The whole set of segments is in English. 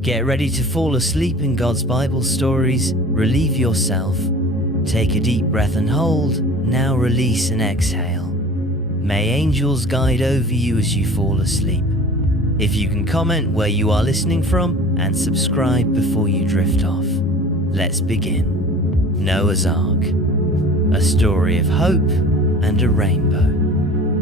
Get ready to fall asleep in God's Bible stories, relieve yourself. Take a deep breath and hold, now release and exhale. May angels guide over you as you fall asleep. If you can comment where you are listening from and subscribe before you drift off. Let's begin. Noah's Ark, a story of hope and a rainbow.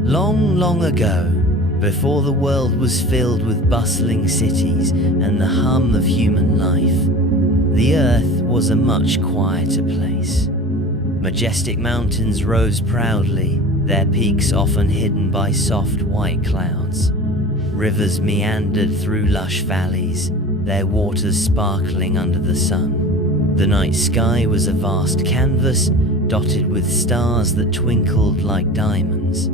Long, long ago, before the world was filled with bustling cities and the hum of human life, the earth was a much quieter place. Majestic mountains rose proudly, their peaks often hidden by soft white clouds. Rivers meandered through lush valleys, their waters sparkling under the sun. The night sky was a vast canvas, dotted with stars that twinkled like diamonds.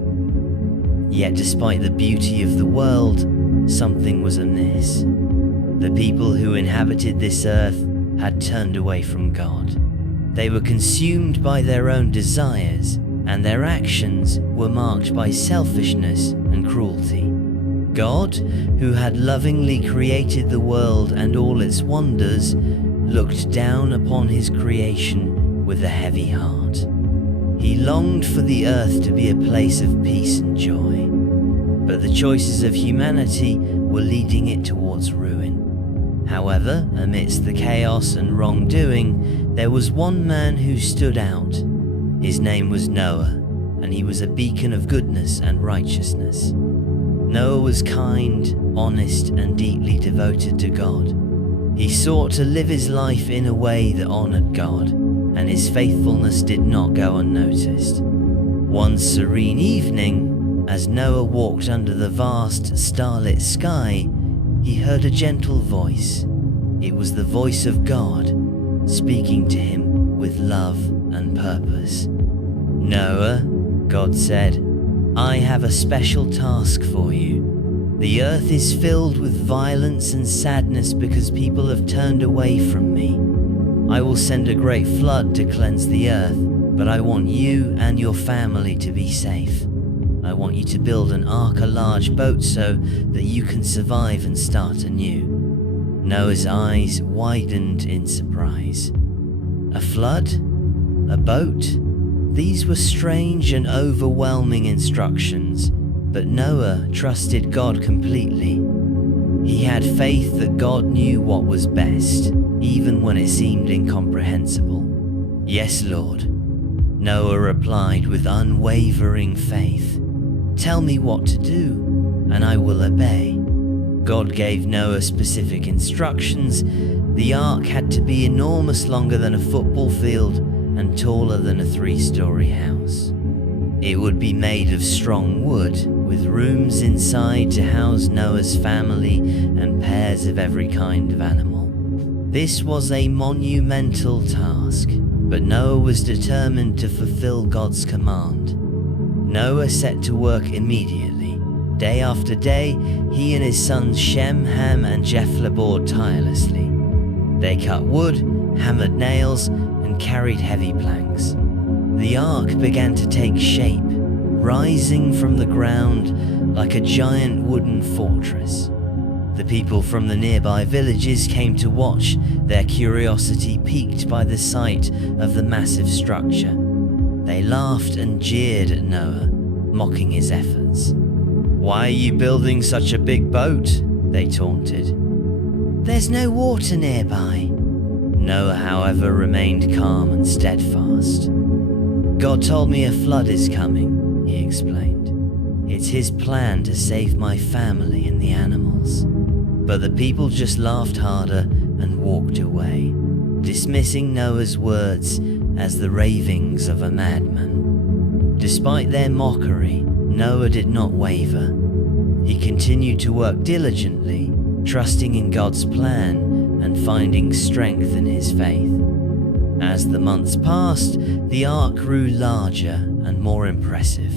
Yet despite the beauty of the world, something was amiss. The people who inhabited this earth had turned away from God. They were consumed by their own desires, and their actions were marked by selfishness and cruelty. God, who had lovingly created the world and all its wonders, looked down upon his creation with a heavy heart. He longed for the earth to be a place of peace and joy, but the choices of humanity were leading it towards ruin. However, amidst the chaos and wrongdoing, there was one man who stood out. His name was Noah, and he was a beacon of goodness and righteousness. Noah was kind, honest, and deeply devoted to God. He sought to live his life in a way that honored God, and his faithfulness did not go unnoticed. One serene evening, as Noah walked under the vast, starlit sky, he heard a gentle voice. It was the voice of God, speaking to him with love and purpose. "Noah," God said, "I have a special task for you. The earth is filled with violence and sadness because people have turned away from me. I will send a great flood to cleanse the earth, but I want you and your family to be safe. I want you to build an ark, a large boat, so that you can survive and start anew." Noah's eyes widened in surprise. A flood? A boat? These were strange and overwhelming instructions, but Noah trusted God completely. He had faith that God knew what was best, even when it seemed incomprehensible. "Yes, Lord," Noah replied with unwavering faith. "Tell me what to do, and I will obey." God gave Noah specific instructions. The ark had to be enormous, longer than a football field, and taller than a 3-story house. It would be made of strong wood, with rooms inside to house Noah's family and pairs of every kind of animal. This was a monumental task, but Noah was determined to fulfill God's command. Noah set to work immediately. Day after day, he and his sons Shem, Ham, and Japheth labored tirelessly. They cut wood, hammered nails, and carried heavy planks. The ark began to take shape, rising from the ground like a giant wooden fortress. The people from the nearby villages came to watch, their curiosity piqued by the sight of the massive structure. They laughed and jeered at Noah, mocking his efforts. "Why are you building such a big boat?" they taunted. "There's no water nearby." Noah, however, remained calm and steadfast. "God told me a flood is coming," he explained. "It's his plan to save my family and the animals." But the people just laughed harder and walked away, dismissing Noah's words as the ravings of a madman. Despite their mockery, Noah did not waver. He continued to work diligently, trusting in God's plan and finding strength in his faith. As the months passed, the ark grew larger and more impressive.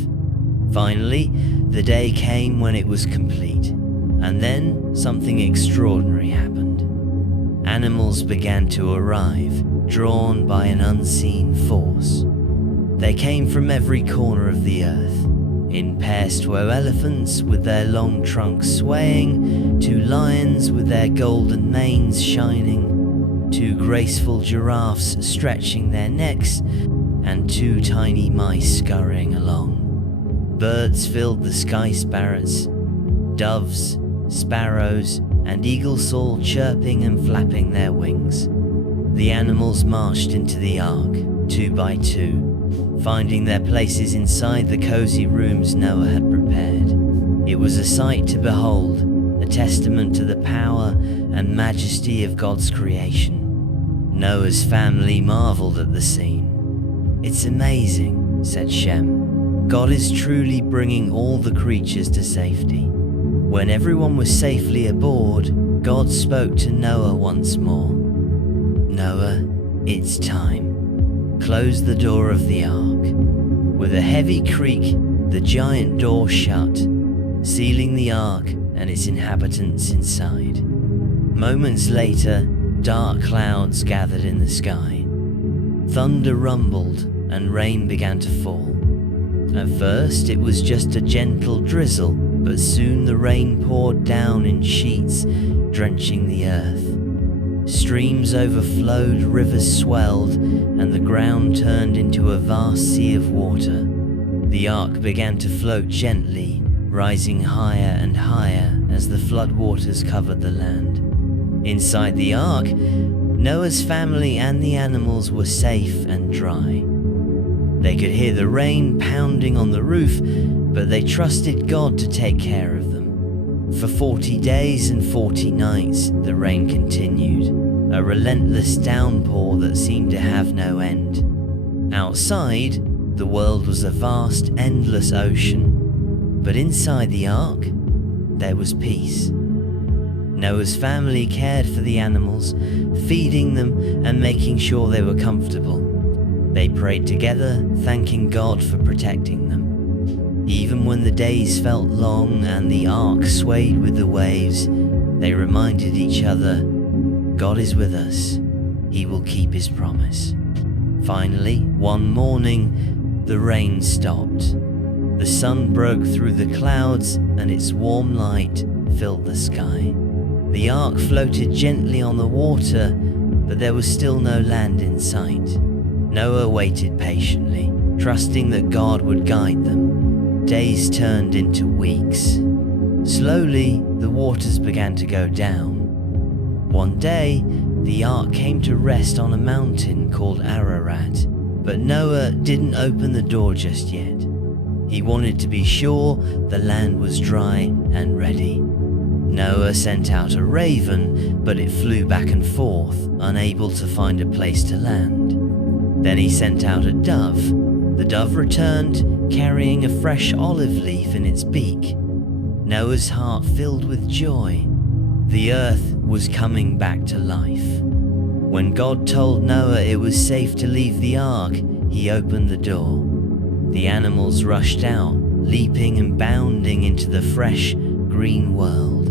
Finally, the day came when it was complete, and then something extraordinary happened. Animals began to arrive, drawn by an unseen force. They came from every corner of the earth. In pairs were elephants with their long trunks swaying, 2 lions with their golden manes shining, 2 graceful giraffes stretching their necks, and 2 tiny mice scurrying along. Birds filled the sky sparrows, doves, sparrows, and eagles all chirping and flapping their wings. The animals marched into the ark, 2 by 2, finding their places inside the cozy rooms Noah had prepared. It was a sight to behold, a testament to the power and majesty of God's creation. Noah's family marveled at the scene. "It's amazing," said Shem. "God is truly bringing all the creatures to safety." When everyone was safely aboard, God spoke to Noah once more. "Noah, it's time. Close the door of the ark." With a heavy creak, the giant door shut, sealing the ark and its inhabitants inside. Moments later, dark clouds gathered in the sky. Thunder rumbled and rain began to fall. At first, it was just a gentle drizzle, but soon the rain poured down in sheets, drenching the earth. Streams overflowed, rivers swelled, and the ground turned into a vast sea of water. The ark began to float gently, rising higher and higher as the floodwaters covered the land. Inside the ark, Noah's family and the animals were safe and dry. They could hear the rain pounding on the roof, but they trusted God to take care of them. For 40 days and 40 nights, the rain continued, a relentless downpour that seemed to have no end. Outside, the world was a vast, endless ocean, but inside the ark, there was peace. Noah's family cared for the animals, feeding them and making sure they were comfortable. They prayed together, thanking God for protecting them. Even when the days felt long and the ark swayed with the waves, they reminded each other, God is with us. He will keep his promise. Finally, one morning, the rain stopped. The sun broke through the clouds and its warm light filled the sky. The ark floated gently on the water, but there was still no land in sight. Noah waited patiently, trusting that God would guide them. Days turned into weeks. Slowly, the waters began to go down. One day, the ark came to rest on a mountain called Ararat, but Noah didn't open the door just yet. He wanted to be sure the land was dry and ready. Noah sent out a raven, but it flew back and forth, unable to find a place to land. Then he sent out a dove. The dove returned, carrying a fresh olive leaf in its beak. Noah's heart filled with joy. The earth was coming back to life. When God told Noah it was safe to leave the ark, he opened the door. The animals rushed out, leaping and bounding into the fresh, green world.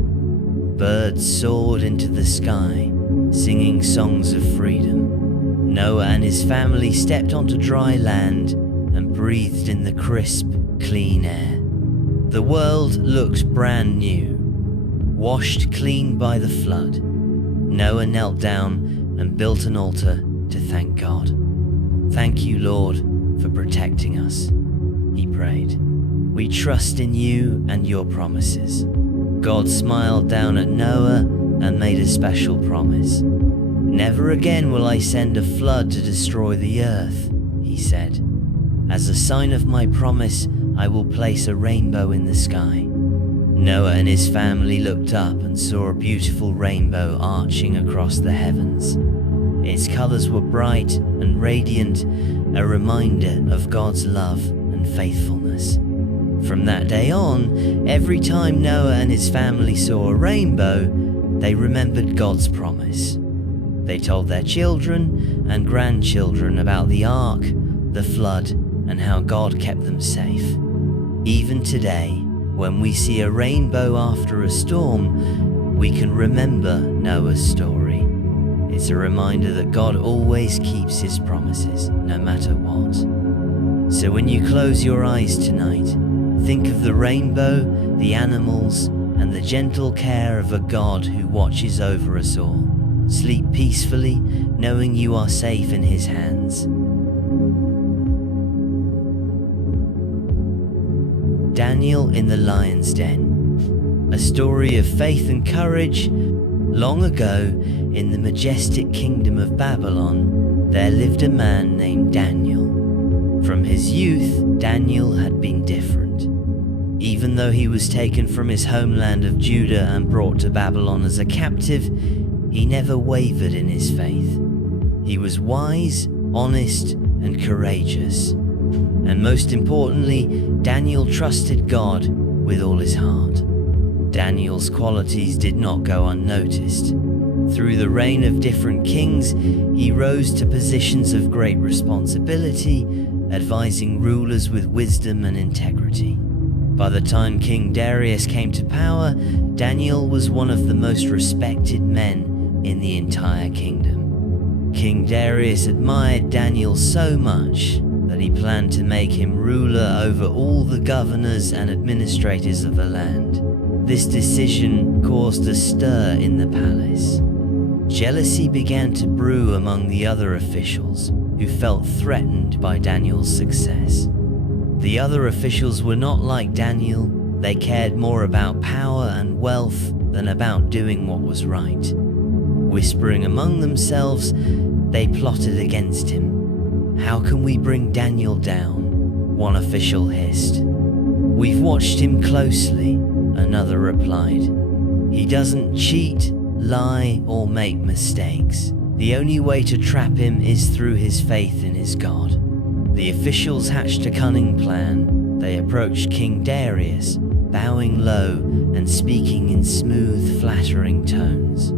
Birds soared into the sky, singing songs of freedom. Noah and his family stepped onto dry land and breathed in the crisp, clean air. The world looked brand new, washed clean by the flood. Noah knelt down and built an altar to thank God. "Thank you, Lord, for protecting us," he prayed. "We trust in you and your promises." God smiled down at Noah and made a special promise. "Never again will I send a flood to destroy the earth," he said. "As a sign of my promise, I will place a rainbow in the sky." Noah and his family looked up and saw a beautiful rainbow arching across the heavens. Its colors were bright and radiant, a reminder of God's love and faithfulness. From that day on, every time Noah and his family saw a rainbow, they remembered God's promise. They told their children and grandchildren about the ark, the flood, and how God kept them safe. Even today, when we see a rainbow after a storm, we can remember Noah's story. It's a reminder that God always keeps his promises, no matter what. So when you close your eyes tonight, Think of the rainbow, the animals, and the gentle care of a God who watches over us all. Sleep peacefully, knowing you are safe in His hands. Daniel in the Lion's Den. A story of faith and courage. Long ago, in the majestic kingdom of Babylon, there lived a man named Daniel. From his youth, Daniel had been different. Even though he was taken from his homeland of Judah and brought to Babylon as a captive, he never wavered in his faith. He was wise, honest, and courageous. And most importantly, Daniel trusted God with all his heart. Daniel's qualities did not go unnoticed. Through the reign of different kings, he rose to positions of great responsibility, advising rulers with wisdom and integrity. By the time King Darius came to power, Daniel was one of the most respected men in the entire kingdom. King Darius admired Daniel so much that he planned to make him ruler over all the governors and administrators of the land. This decision caused a stir in the palace. Jealousy began to brew among the other officials, who felt threatened by Daniel's success. The other officials were not like Daniel. They cared more about power and wealth than about doing what was right. Whispering among themselves, they plotted against him. "How can we bring Daniel down?" one official hissed. "We've watched him closely," another replied. "He doesn't cheat, lie, or make mistakes. The only way to trap him is through his faith in his God." The officials hatched a cunning plan. They approached King Darius, bowing low and speaking in smooth, flattering tones.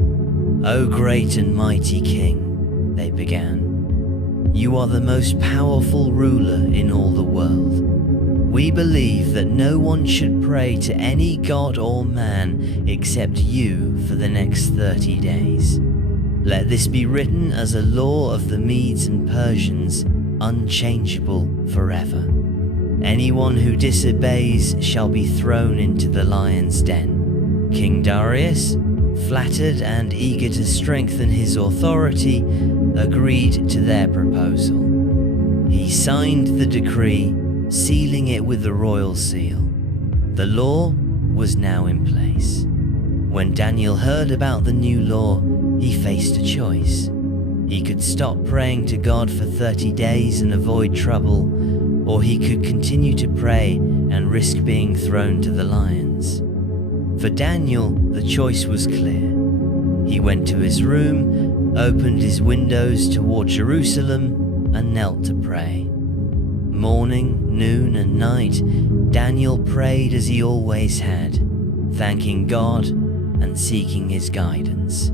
"O great and mighty king," they began, "you are the most powerful ruler in all the world. We believe that no one should pray to any god or man except you for the next 30 days. Let this be written as a law of the Medes and Persians, unchangeable forever. Anyone who disobeys shall be thrown into the lion's den." King Darius, flattered and eager to strengthen his authority, agreed to their proposal. He signed the decree, sealing it with the royal seal. The law was now in place. When Daniel heard about the new law, he faced a choice. He could stop praying to God for 30 days and avoid trouble, or he could continue to pray and risk being thrown to the lions. For Daniel, the choice was clear. He went to his room, opened his windows toward Jerusalem, and knelt to pray. Morning, noon, and night, Daniel prayed as he always had, thanking God and seeking his guidance.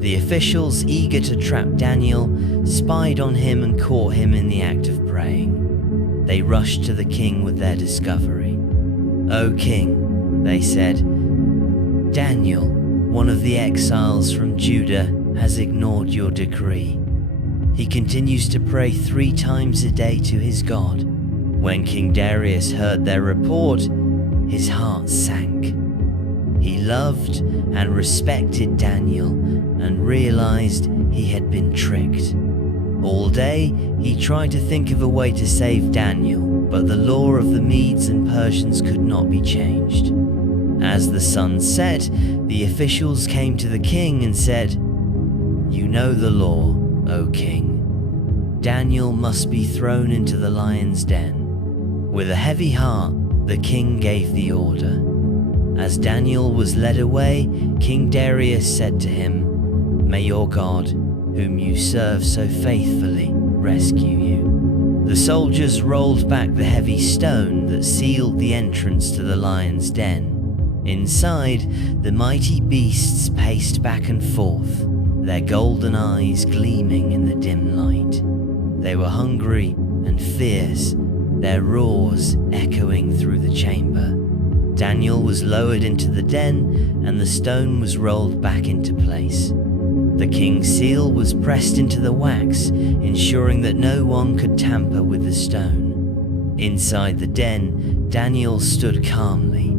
The officials, eager to trap Daniel, spied on him and caught him in the act of praying. They rushed to the king with their discovery. "O king," they said, "Daniel, one of the exiles from Judah, has ignored your decree. He continues to pray 3 times a day to his God." When King Darius heard their report, his heart sank. He loved and respected Daniel and realized he had been tricked. All day, he tried to think of a way to save Daniel, but the law of the Medes and Persians could not be changed. As the sun set, the officials came to the king and said, "You know the law, O king. Daniel must be thrown into the lion's den." With a heavy heart, the king gave the order. As Daniel was led away, King Darius said to him, "May your God, whom you serve so faithfully, rescue you." The soldiers rolled back the heavy stone that sealed the entrance to the lion's den. Inside, the mighty beasts paced back and forth, their golden eyes gleaming in the dim light. They were hungry and fierce, their roars echoing through the chamber. Daniel was lowered into the den, and the stone was rolled back into place. The king's seal was pressed into the wax, ensuring that no one could tamper with the stone. Inside the den, Daniel stood calmly.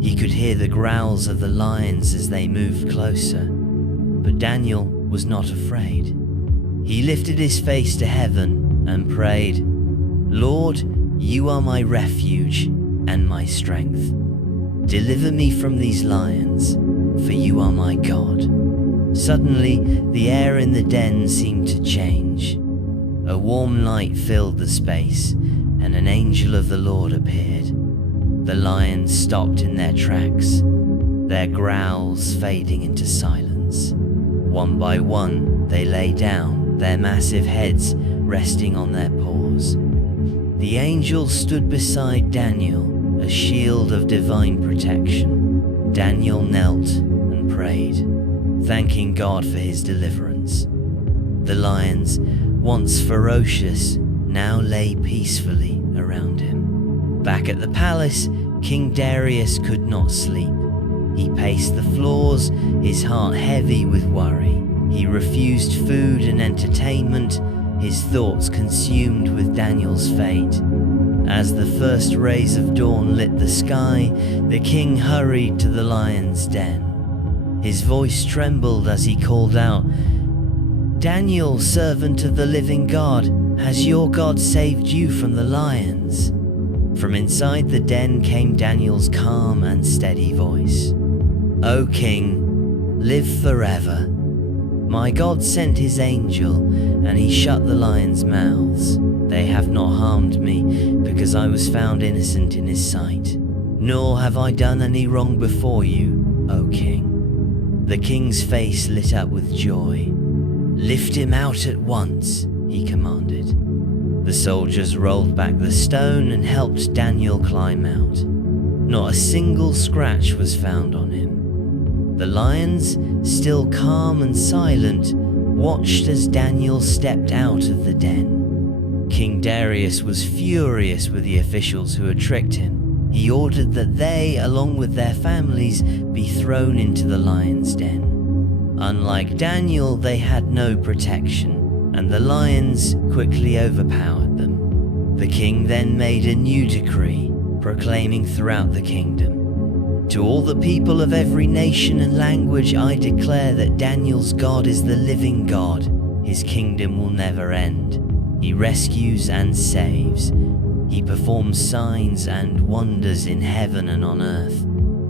He could hear the growls of the lions as they moved closer, but Daniel was not afraid. He lifted his face to heaven and prayed, "Lord, you are my refuge and my strength. Deliver me from these lions, for you are my God." Suddenly, the air in the den seemed to change. A warm light filled the space, and an angel of the Lord appeared. The lions stopped in their tracks, their growls fading into silence. One by one, they lay down, their massive heads resting on their paws. The angel stood beside Daniel, a shield of divine protection. Daniel knelt and prayed, thanking God for his deliverance. The lions, once ferocious, now lay peacefully around him. Back at the palace, King Darius could not sleep. He paced the floors, his heart heavy with worry. He refused food and entertainment, his thoughts consumed with Daniel's fate. As the first rays of dawn lit the sky, the king hurried to the lion's den. His voice trembled as he called out, "Daniel, servant of the living God, has your God saved you from the lions?" From inside the den came Daniel's calm and steady voice. "O king, live forever. My God sent his angel, and he shut the lions' mouths. They have not harmed me, because I was found innocent in his sight. Nor have I done any wrong before you, O king." The king's face lit up with joy. "Lift him out at once," he commanded. The soldiers rolled back the stone and helped Daniel climb out. Not a single scratch was found on him. The lions, still calm and silent, watched as Daniel stepped out of the den. King Darius was furious with the officials who had tricked him. He ordered that they, along with their families, be thrown into the lion's den. Unlike Daniel, they had no protection, and the lions quickly overpowered them. The king then made a new decree, proclaiming throughout the kingdom, "To all the people of every nation and language I declare that Daniel's God is the living God. His kingdom will never end. He rescues and saves. He performs signs and wonders in heaven and on earth.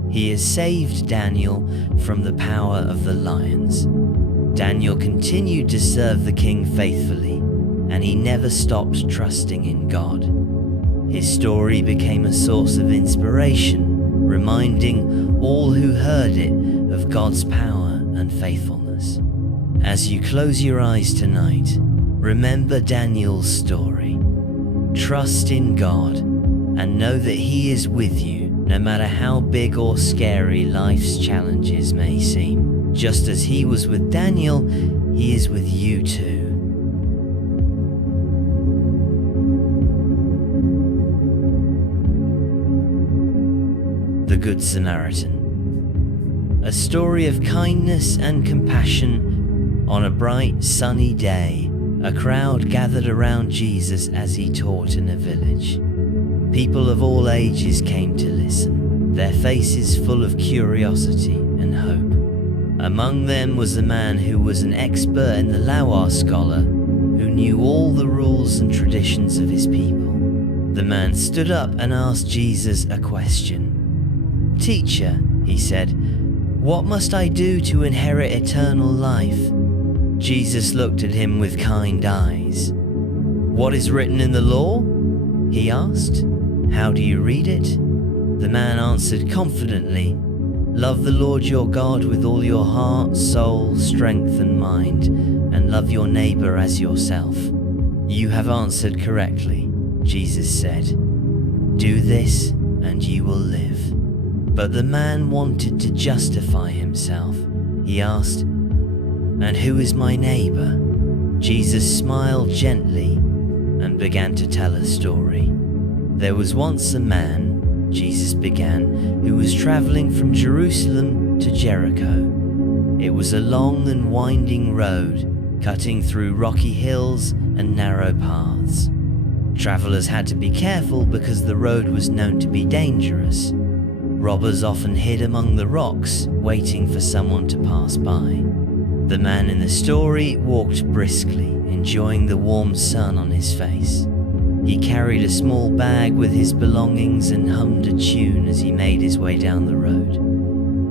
He has saved Daniel from the power of the lions." Daniel continued to serve the king faithfully, and he never stopped trusting in God. His story became a source of inspiration, reminding all who heard it of God's power and faithfulness. As you close your eyes tonight, remember Daniel's story. Trust in God and know that He is with you, no matter how big or scary life's challenges may seem. Just as He was with Daniel, He is with you too. The Good Samaritan. A story of kindness and compassion. On a bright, sunny day, a crowd gathered around Jesus as He taught in a village. People of all ages came to listen, their faces full of curiosity and hope. Among them was a man who was an expert in the law scholar, who knew all the rules and traditions of his people. The man stood up and asked Jesus a question. "Teacher," he said, "what must I do to inherit eternal life?" Jesus looked at him with kind eyes. "What is written in the law?" he asked. "How do you read it?" The man answered confidently, "Love the Lord your God with all your heart, soul, strength and mind, and love your neighbor as yourself." "You have answered correctly," Jesus said. "Do this and you will live." But the man wanted to justify himself. He asked, "And who is my neighbor?" Jesus smiled gently and began to tell a story. "There was once a man," Jesus began, "who was traveling from Jerusalem to Jericho. It was a long and winding road, cutting through rocky hills and narrow paths. Travelers had to be careful because the road was known to be dangerous. Robbers often hid among the rocks, waiting for someone to pass by. The man in the story walked briskly, enjoying the warm sun on his face. He carried a small bag with his belongings and hummed a tune as he made his way down the road.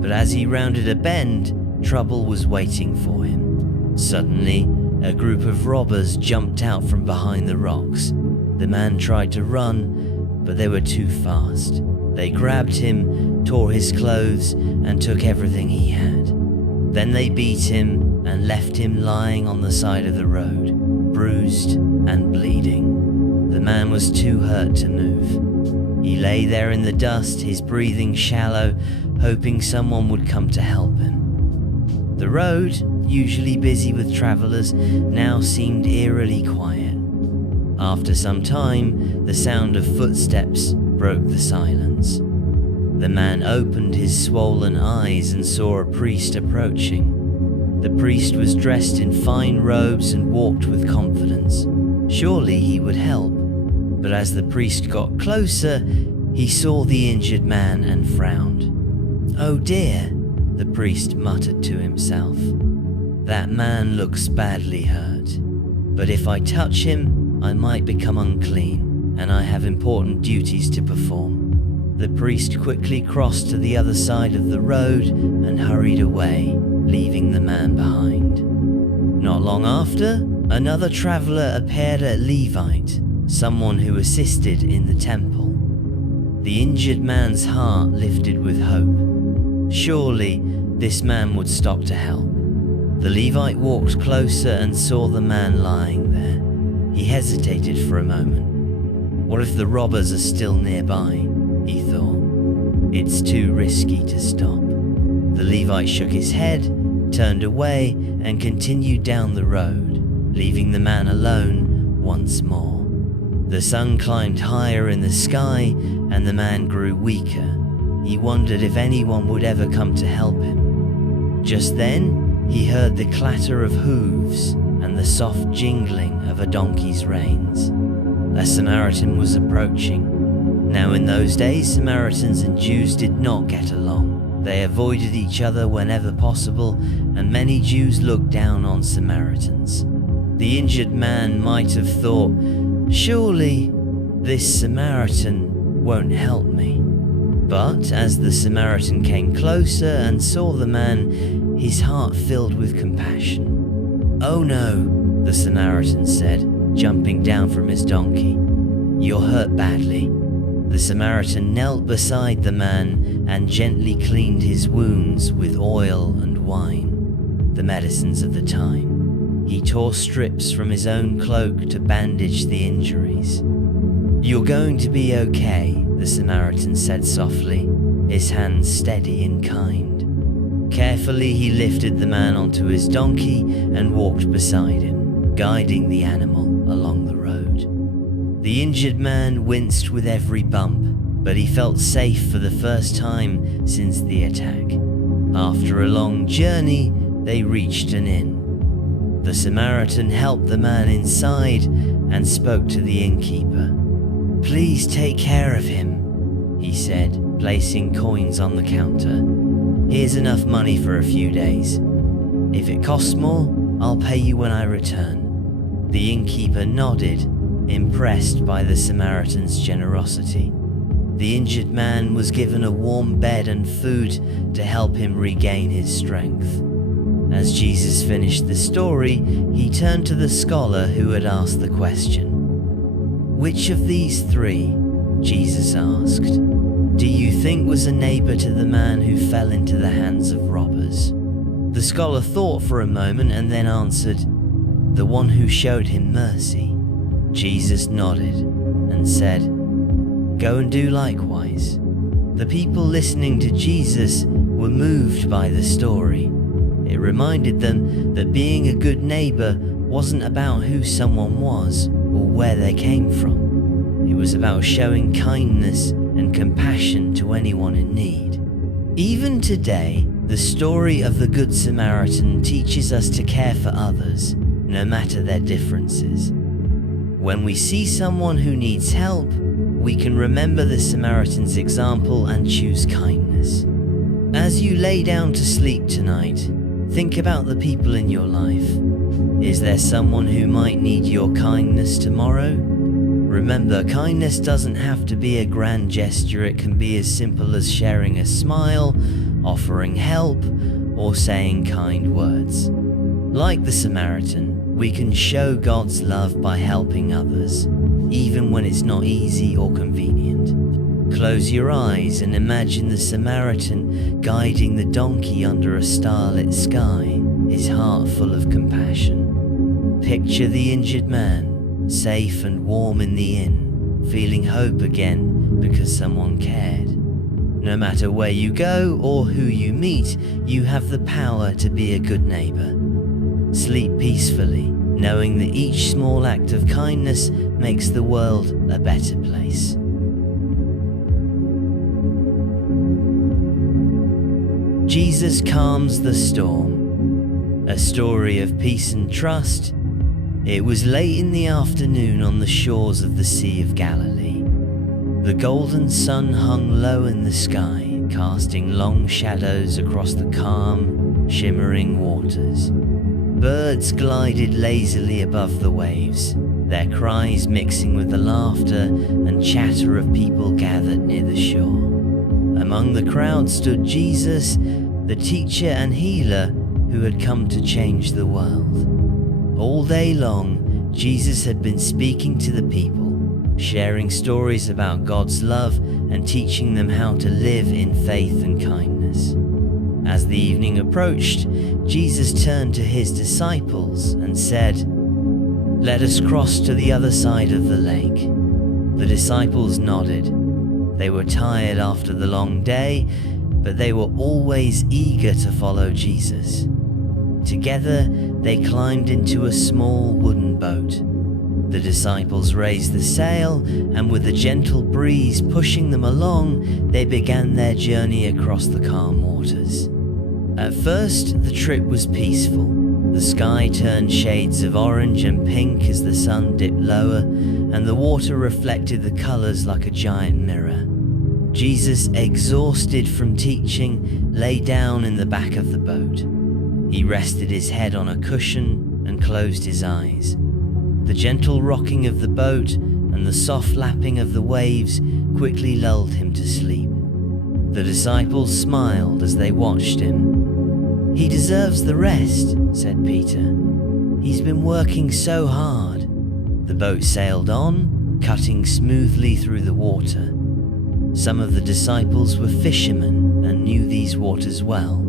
But as he rounded a bend, trouble was waiting for him. Suddenly, a group of robbers jumped out from behind the rocks. The man tried to run, but they were too fast. They grabbed him, tore his clothes, and took everything he had. Then they beat him and left him lying on the side of the road, bruised and bleeding. The man was too hurt to move. He lay there in the dust, his breathing shallow, hoping someone would come to help him. The road, usually busy with travelers, now seemed eerily quiet. After some time, the sound of footsteps broke the silence. The man opened his swollen eyes and saw a priest approaching. The priest was dressed in fine robes and walked with confidence. Surely he would help. But as the priest got closer, he saw the injured man and frowned. "Oh dear," the priest muttered to himself. "That man looks badly hurt. But if I touch him, I might become unclean, and I have important duties to perform." The priest quickly crossed to the other side of the road and hurried away, leaving the man behind. Not long after, another traveler appeared at Levite, someone who assisted in the temple. The injured man's heart lifted with hope. Surely, this man would stop to help. The Levite walked closer and saw the man lying there. He hesitated for a moment. What if the robbers are still nearby? He thought. It's too risky to stop. The Levite shook his head, turned away, and continued down the road, leaving the man alone once more. The sun climbed higher in the sky, and the man grew weaker. He wondered if anyone would ever come to help him. Just then, he heard the clatter of hooves and the soft jingling of a donkey's reins. A Samaritan was approaching. Now in those days, Samaritans and Jews did not get along. They avoided each other whenever possible, and many Jews looked down on Samaritans. The injured man might have thought, surely this Samaritan won't help me. But as the Samaritan came closer and saw the man, his heart filled with compassion. "Oh no," the Samaritan said, jumping down from his donkey. "You're hurt badly." The Samaritan knelt beside the man and gently cleaned his wounds with oil and wine, the medicines of the time. He tore strips from his own cloak to bandage the injuries. "You're going to be okay," the Samaritan said softly, his hands steady and kind. Carefully, he lifted the man onto his donkey and walked beside him, guiding the animal along the road. The injured man winced with every bump, but he felt safe for the first time since the attack. After a long journey, they reached an inn. The Samaritan helped the man inside and spoke to the innkeeper. "Please take care of him," he said, placing coins on the counter. "Here's enough money for a few days. If it costs more, I'll pay you when I return." The innkeeper nodded, impressed by the Samaritan's generosity. The injured man was given a warm bed and food to help him regain his strength. As Jesus finished the story, he turned to the scholar who had asked the question. "Which of these three," Jesus asked, "do you think was a neighbor to the man who fell into the hands of robbers?" The scholar thought for a moment and then answered, "The one who showed him mercy." Jesus nodded and said, "Go and do likewise." The people listening to Jesus were moved by the story. It reminded them that being a good neighbor wasn't about who someone was or where they came from. It was about showing kindness and compassion to anyone in need. Even today, the story of the Good Samaritan teaches us to care for others, no matter their differences. When we see someone who needs help, we can remember the Samaritan's example and choose kindness. As you lay down to sleep tonight, think about the people in your life. Is there someone who might need your kindness tomorrow? Remember, kindness doesn't have to be a grand gesture. It can be as simple as sharing a smile, offering help, or saying kind words. Like the Samaritan, we can show God's love by helping others, even when it's not easy or convenient. Close your eyes and imagine the Samaritan guiding the donkey under a starlit sky, his heart full of compassion. Picture the injured man, safe and warm in the inn, feeling hope again because someone cared. No matter where you go or who you meet, you have the power to be a good neighbor. Sleep peacefully, knowing that each small act of kindness makes the world a better place. Jesus calms the storm. A story of peace and trust. It was late in the afternoon on the shores of the Sea of Galilee. The golden sun hung low in the sky, casting long shadows across the calm, shimmering waters. Birds glided lazily above the waves, their cries mixing with the laughter and chatter of people gathered near the shore. Among the crowd stood Jesus, the teacher and healer who had come to change the world. All day long, Jesus had been speaking to the people, sharing stories about God's love and teaching them how to live in faith and kindness. As the evening approached, Jesus turned to his disciples and said, "Let us cross to the other side of the lake." The disciples nodded. They were tired after the long day, but they were always eager to follow Jesus. Together, they climbed into a small wooden boat. The disciples raised the sail, and with a gentle breeze pushing them along, they began their journey across the calm waters. At first, the trip was peaceful. The sky turned shades of orange and pink as the sun dipped lower, and the water reflected the colors like a giant mirror. Jesus, exhausted from teaching, lay down in the back of the boat. He rested his head on a cushion and closed his eyes. The gentle rocking of the boat and the soft lapping of the waves quickly lulled him to sleep. The disciples smiled as they watched him. "He deserves the rest," said Peter. "He's been working so hard." The boat sailed on, cutting smoothly through the water. Some of the disciples were fishermen and knew these waters well.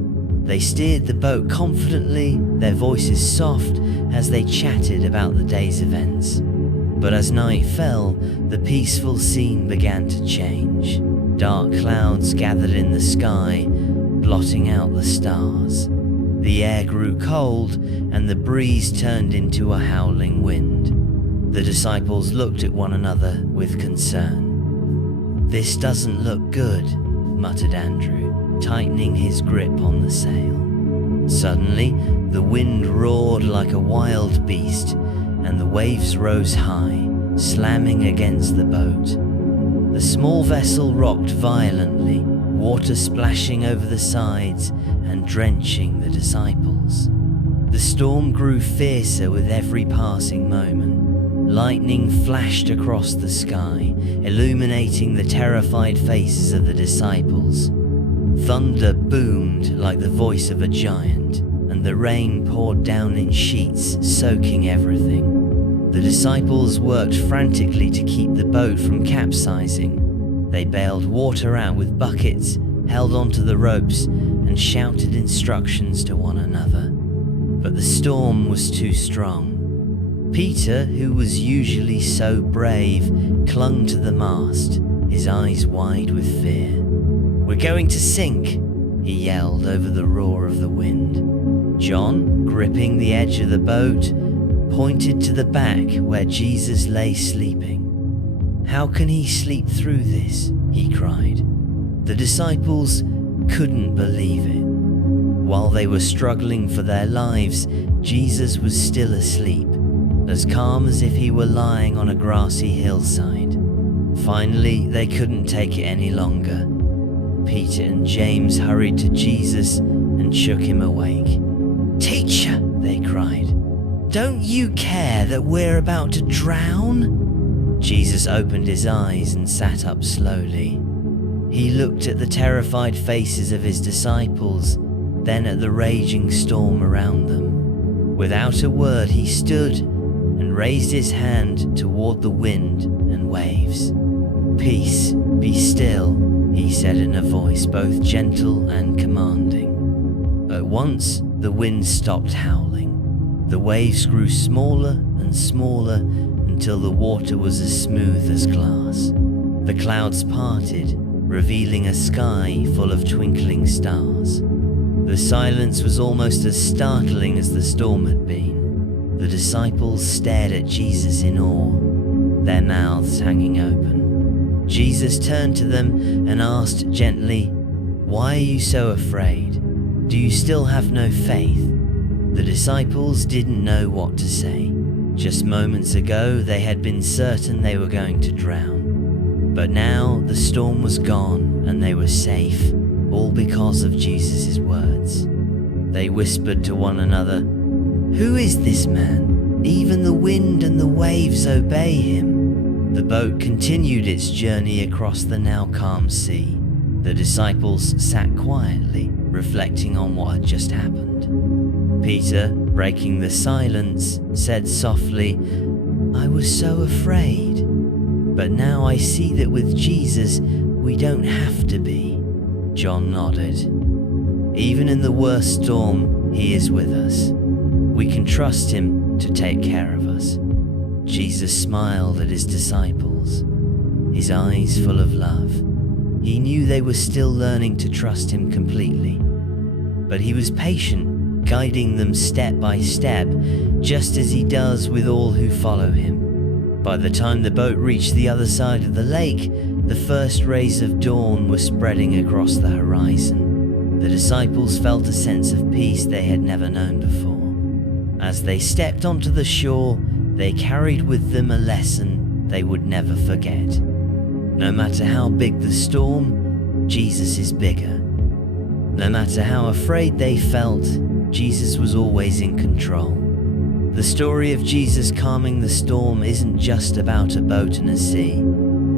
They steered the boat confidently, their voices soft as they chatted about the day's events. But as night fell, the peaceful scene began to change. Dark clouds gathered in the sky, blotting out the stars. The air grew cold, and the breeze turned into a howling wind. The disciples looked at one another with concern. "This doesn't look good," muttered Andrew, tightening his grip on the sail. Suddenly, the wind roared like a wild beast, and the waves rose high, slamming against the boat. The small vessel rocked violently, water splashing over the sides and drenching the disciples. The storm grew fiercer with every passing moment. Lightning flashed across the sky, illuminating the terrified faces of the disciples. Thunder boomed like the voice of a giant, and the rain poured down in sheets, soaking everything. The disciples worked frantically to keep the boat from capsizing. They bailed water out with buckets, held onto the ropes, and shouted instructions to one another. But the storm was too strong. Peter, who was usually so brave, clung to the mast, his eyes wide with fear. "We're going to sink," he yelled over the roar of the wind. John, gripping the edge of the boat, pointed to the back where Jesus lay sleeping. "How can he sleep through this?" he cried. The disciples couldn't believe it. While they were struggling for their lives, Jesus was still asleep, as calm as if he were lying on a grassy hillside. Finally, they couldn't take it any longer. Peter and James hurried to Jesus and shook him awake. "Teacher," they cried, "don't you care that we're about to drown?" Jesus opened his eyes and sat up slowly. He looked at the terrified faces of his disciples, then at the raging storm around them. Without a word, he stood and raised his hand toward the wind and waves. "Peace, be still," he said in a voice both gentle and commanding. At once, the wind stopped howling. The waves grew smaller and smaller until the water was as smooth as glass. The clouds parted, revealing a sky full of twinkling stars. The silence was almost as startling as the storm had been. The disciples stared at Jesus in awe, their mouths hanging open. Jesus turned to them and asked gently, "Why are you so afraid? Do you still have no faith?" The disciples didn't know what to say. Just moments ago, they had been certain they were going to drown. But now the storm was gone and they were safe, all because of Jesus' words. They whispered to one another, "Who is this man? Even the wind and the waves obey him." The boat continued its journey across the now calm sea. The disciples sat quietly, reflecting on what had just happened. Peter, breaking the silence, said softly, "I was so afraid. But now I see that with Jesus, we don't have to be." John nodded. "Even in the worst storm, he is with us. We can trust him to take care of us." Jesus smiled at his disciples, his eyes full of love. He knew they were still learning to trust him completely. But he was patient, guiding them step by step, just as he does with all who follow him. By the time the boat reached the other side of the lake, the first rays of dawn were spreading across the horizon. The disciples felt a sense of peace they had never known before. As they stepped onto the shore, they carried with them a lesson they would never forget. No matter how big the storm, Jesus is bigger. No matter how afraid they felt, Jesus was always in control. The story of Jesus calming the storm isn't just about a boat and a sea.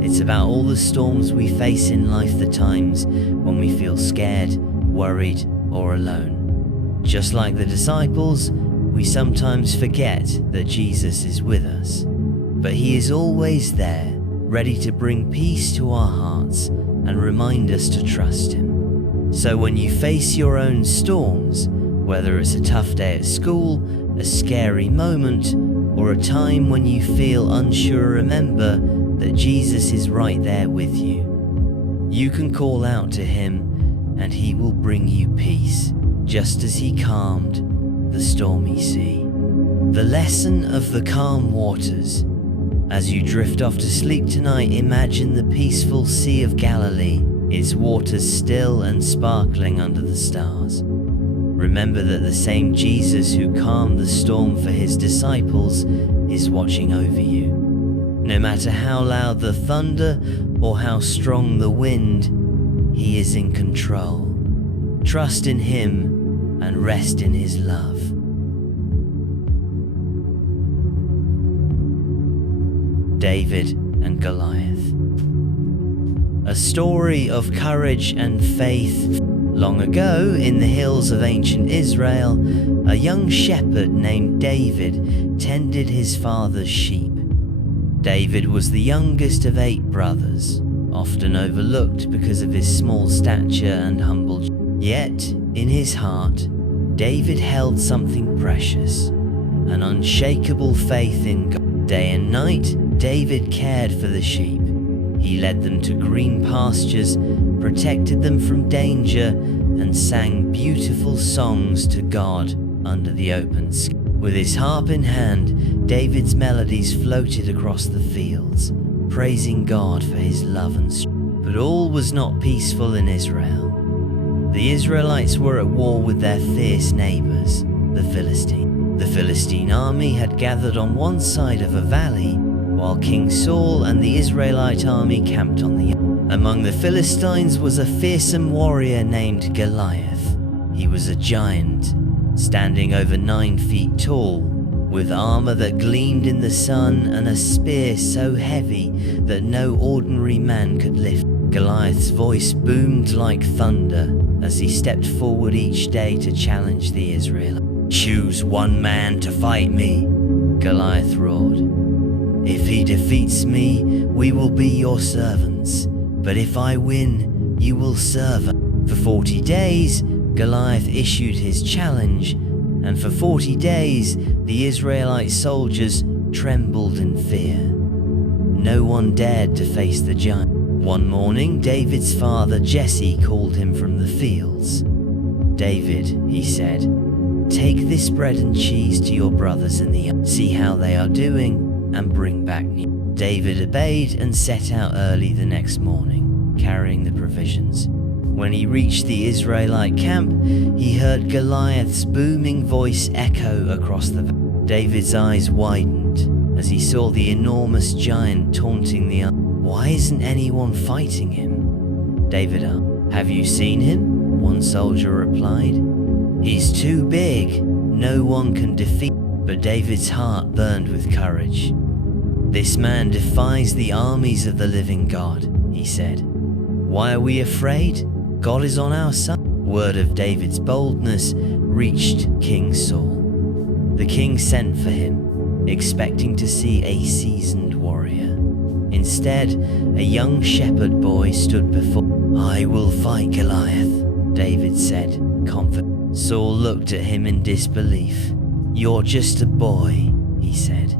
It's about all the storms we face in life, the times when we feel scared, worried, or alone. Just like the disciples, we sometimes forget that Jesus is with us. But he is always there, ready to bring peace to our hearts and remind us to trust him. So when you face your own storms, whether it's a tough day at school, a scary moment, or a time when you feel unsure, remember that Jesus is right there with you. You can call out to him and he will bring you peace, just as he calmed the stormy sea. The lesson of the calm waters. As you drift off to sleep tonight, imagine the peaceful Sea of Galilee, its waters still and sparkling under the stars. Remember that the same Jesus who calmed the storm for his disciples is watching over you. No matter how loud the thunder or how strong the wind, he is in control. Trust in him and rest in his love. David and Goliath. A story of courage and faith. Long ago, in the hills of ancient Israel, a young shepherd named David tended his father's sheep. David was the youngest of 8 brothers, often overlooked because of his small stature and humble. Yet, in his heart, David held something precious, an unshakable faith in God. Day and night, David cared for the sheep. He led them to green pastures, protected them from danger, and sang beautiful songs to God under the open sky. With his harp in hand, David's melodies floated across the fields, praising God for his love and strength. But all was not peaceful in Israel. The Israelites were at war with their fierce neighbors, the Philistines. The Philistine army had gathered on one side of a valley, while King Saul and the Israelite army camped on the other. Among the Philistines was a fearsome warrior named Goliath. He was a giant, standing over 9 feet tall, with armor that gleamed in the sun and a spear so heavy that no ordinary man could lift. Goliath's voice boomed like thunder as he stepped forward each day to challenge the Israelites. "Choose one man to fight me," Goliath roared. "If he defeats me, we will be your servants. But if I win, you will serve us." For 40 days, Goliath issued his challenge, and for 40 days, the Israelite soldiers trembled in fear. No one dared to face the giant. One morning, David's father Jesse called him from the fields. "David," he said, "take this bread and cheese to your brothers in the army, see how they are doing, and bring back news." David obeyed and set out early the next morning, carrying the provisions. When he reached the Israelite camp, he heard Goliath's booming voice echo across the valley. David's eyes widened as he saw the enormous giant taunting the army. "Why isn't anyone fighting him?" David asked. "Have you seen him?" one soldier replied. "He's too big, no one can defeat." But David's heart burned with courage. "This man defies the armies of the living God," he said. "Why are we afraid? God is on our side." Word of David's boldness reached King Saul. The king sent for him, expecting to see a seasoned warrior. Instead, a young shepherd boy stood before. "I will fight Goliath," David said, confident. Saul looked at him in disbelief. "You're just a boy," he said.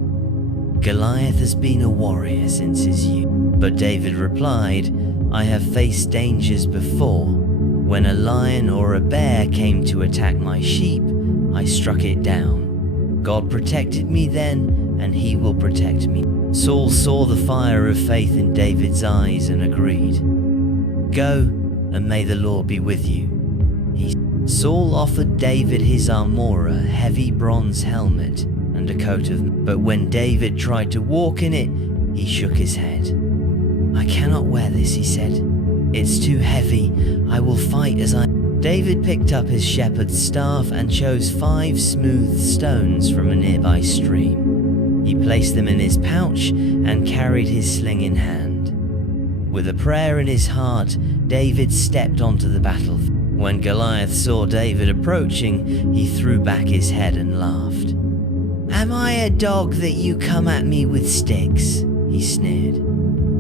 "Goliath has been a warrior since his youth." But David replied, "I have faced dangers before. When a lion or a bear came to attack my sheep, I struck it down. God protected me then, and he will protect me." Saul saw the fire of faith in David's eyes and agreed. "Go, and may the Lord be with you." Saul offered David his armor, a heavy bronze helmet, and a coat of. But when David tried to walk in it, he shook his head. "I cannot wear this," he said. "It's too heavy. I will fight as I." David picked up his shepherd's staff and chose 5 smooth stones from a nearby stream. He placed them in his pouch and carried his sling in hand. With a prayer in his heart, David stepped onto the battlefield. When Goliath saw David approaching, he threw back his head and laughed. "Am I a dog that you come at me with sticks?" he sneered.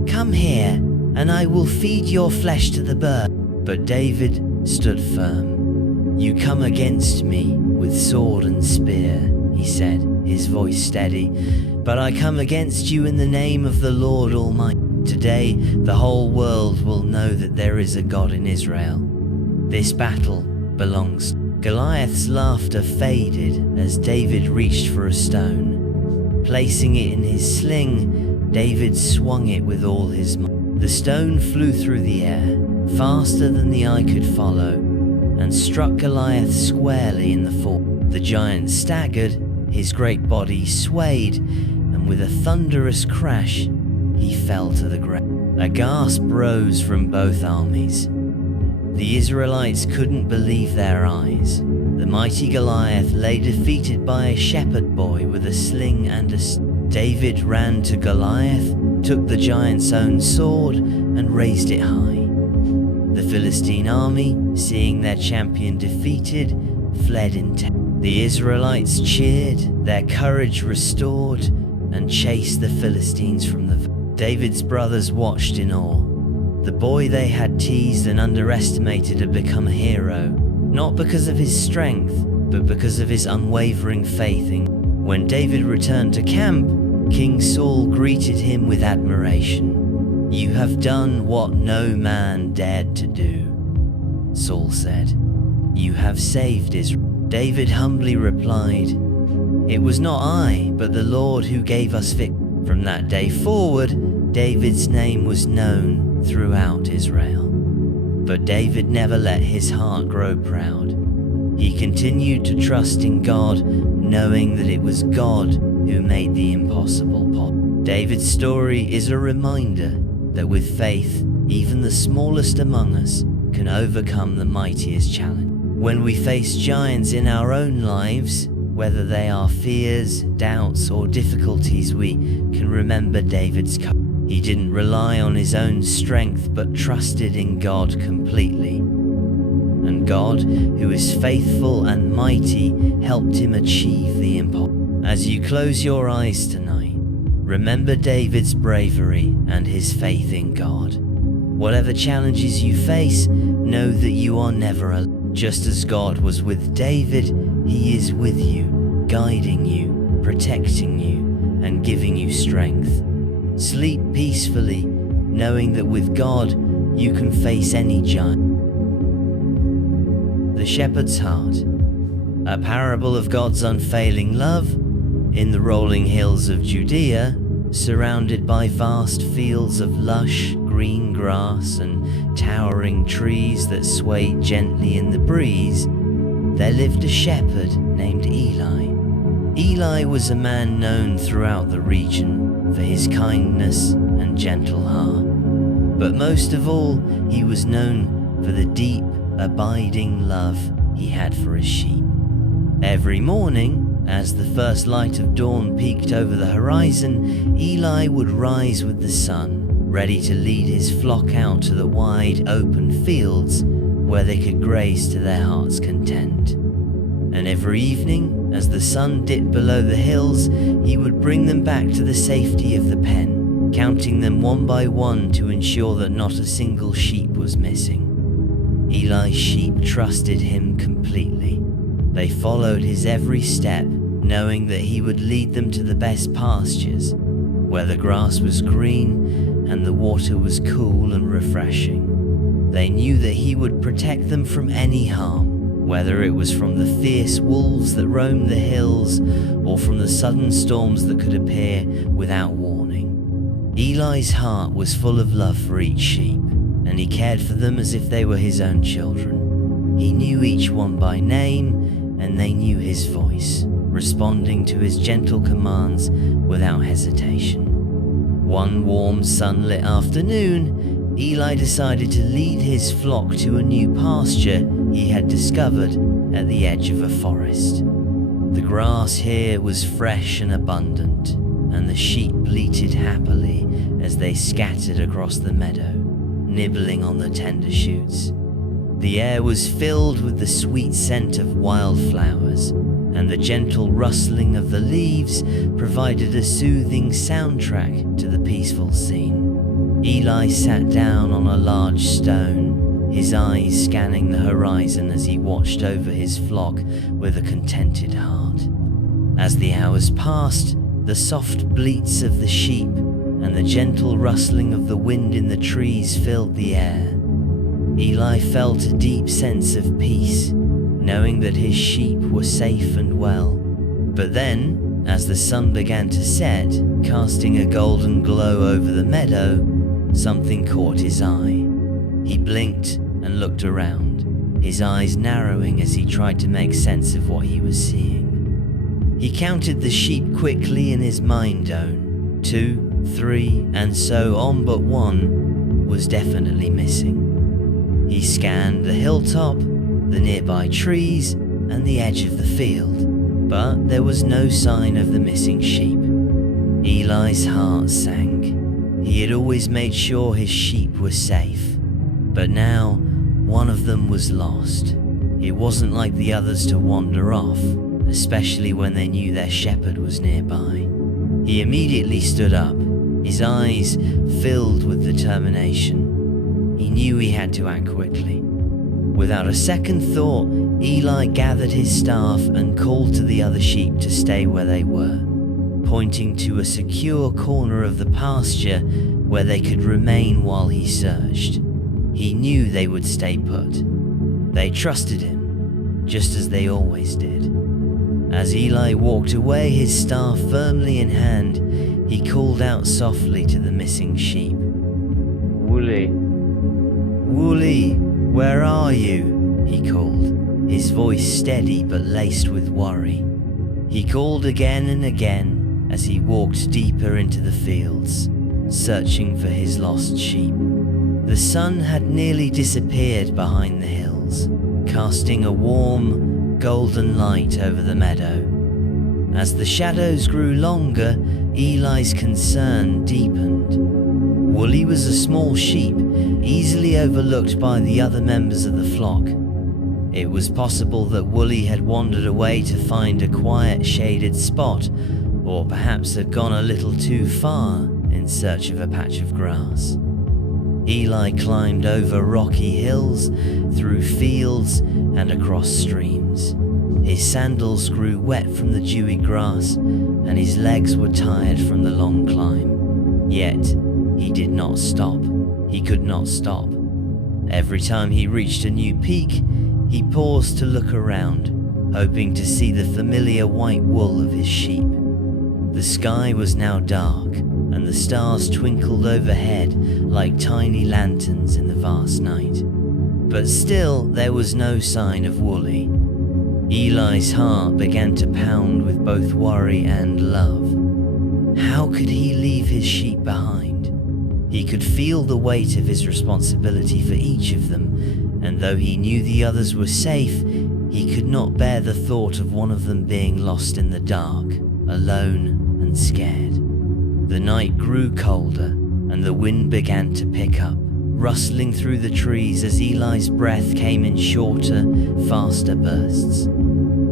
"Come here, and I will feed your flesh to the bird." But David stood firm. "You come against me with sword and spear," he said, his voice steady, "but I come against you in the name of the Lord Almighty. Today, the whole world will know that there is a God in Israel. This battle belongs." Goliath's laughter faded as David reached for a stone. Placing it in his sling, David swung it with all his might. The stone flew through the air, faster than the eye could follow, and struck Goliath squarely in the forehead. The giant staggered, his great body swayed, and with a thunderous crash, he fell to the ground. A gasp rose from both armies. The Israelites couldn't believe their eyes. The mighty Goliath lay defeated by a shepherd boy with a sling and a David ran to Goliath, took the giant's own sword, and raised it high. The Philistine army, seeing their champion defeated, fled in terror. The Israelites cheered, their courage restored, and chased the Philistines from the valley. David's brothers watched in awe. The boy they had teased and underestimated had become a hero, not because of his strength, but because of his unwavering faith in. When David returned to camp, King Saul greeted him with admiration. "You have done what no man dared to do," Saul said. "You have saved Israel." David humbly replied, "It was not I, but the Lord who gave us victory." From that day forward, David's name was known throughout Israel. But David never let his heart grow proud. He continued to trust in God, knowing that it was God who made the impossible possible. David's story is a reminder that with faith, even the smallest among us can overcome the mightiest challenge. When we face giants in our own lives, whether they are fears, doubts, or difficulties, we can remember David's courage. He didn't rely on his own strength, but trusted in God completely. And God, who is faithful and mighty, helped him achieve the impossible. As you close your eyes tonight, remember David's bravery and his faith in God. Whatever challenges you face, know that you are never alone. Just as God was with David, He is with you, guiding you, protecting you, and giving you strength. Sleep peacefully, knowing that with God, you can face any giant. The Shepherd's Heart, a parable of God's unfailing love in the rolling hills of Judea, surrounded by vast fields of lush green grass and towering trees that swayed gently in the breeze, there lived a shepherd named Eli. Eli was a man known throughout the region for his kindness and gentle heart. But most of all, he was known for the deep, abiding love he had for his sheep. Every morning, as the first light of dawn peeked over the horizon, Eli would rise with the sun, ready to lead his flock out to the wide, open fields where they could graze to their heart's content. And every evening, as the sun dipped below the hills, he would bring them back to the safety of the pen, counting them one by one to ensure that not a single sheep was missing. Eli's sheep trusted him completely. They followed his every step, knowing that he would lead them to the best pastures, where the grass was green and the water was cool and refreshing. They knew that he would protect them from any harm, whether it was from the fierce wolves that roamed the hills or from the sudden storms that could appear without warning. Eli's heart was full of love for each sheep, and he cared for them as if they were his own children. He knew each one by name, and they knew his voice, responding to his gentle commands without hesitation. One warm, sunlit afternoon, Eli decided to lead his flock to a new pasture he had discovered at the edge of a forest. The grass here was fresh and abundant, and the sheep bleated happily as they scattered across the meadow, nibbling on the tender shoots. The air was filled with the sweet scent of wildflowers, and the gentle rustling of the leaves provided a soothing soundtrack to the peaceful scene. Eli sat down on a large stone, his eyes scanning the horizon as he watched over his flock with a contented heart. As the hours passed, the soft bleats of the sheep and the gentle rustling of the wind in the trees filled the air. Eli felt a deep sense of peace, knowing that his sheep were safe and well. But then, as the sun began to set, casting a golden glow over the meadow, something caught his eye. He blinked and looked around, his eyes narrowing as he tried to make sense of what he was seeing. He counted the sheep quickly in his mind-own, 2, 3, and so on, but one was definitely missing. He scanned the hilltop, the nearby trees, and the edge of the field, but there was no sign of the missing sheep. Eli's heart sank. He had always made sure his sheep were safe, but now one of them was lost. It wasn't like the others to wander off, especially when they knew their shepherd was nearby. He immediately stood up, his eyes filled with determination. He knew he had to act quickly. Without a second thought, Eli gathered his staff and called to the other sheep to stay where they were, pointing to a secure corner of the pasture where they could remain while he searched. He knew they would stay put. They trusted him, just as they always did. As Eli walked away, his staff firmly in hand, he called out softly to the missing sheep. "Wooly, Wooly, where are you?" he called, his voice steady but laced with worry. He called again and again as he walked deeper into the fields, searching for his lost sheep. The sun had nearly disappeared behind the hills, casting a warm, golden light over the meadow. As the shadows grew longer, Eli's concern deepened. Woolly was a small sheep, easily overlooked by the other members of the flock. It was possible that Woolly had wandered away to find a quiet, shaded spot, or perhaps had gone a little too far in search of a patch of grass. Eli climbed over rocky hills, through fields, and across streams. His sandals grew wet from the dewy grass, and his legs were tired from the long climb. Yet, he did not stop. He could not stop. Every time he reached a new peak, he paused to look around, hoping to see the familiar white wool of his sheep. The sky was now dark, and the stars twinkled overhead like tiny lanterns in the vast night. But still, there was no sign of Woolly. Eli's heart began to pound with both worry and love. How could he leave his sheep behind? He could feel the weight of his responsibility for each of them, and though he knew the others were safe, he could not bear the thought of one of them being lost in the dark, alone and scared. The night grew colder, and the wind began to pick up, rustling through the trees as Eli's breath came in shorter, faster bursts.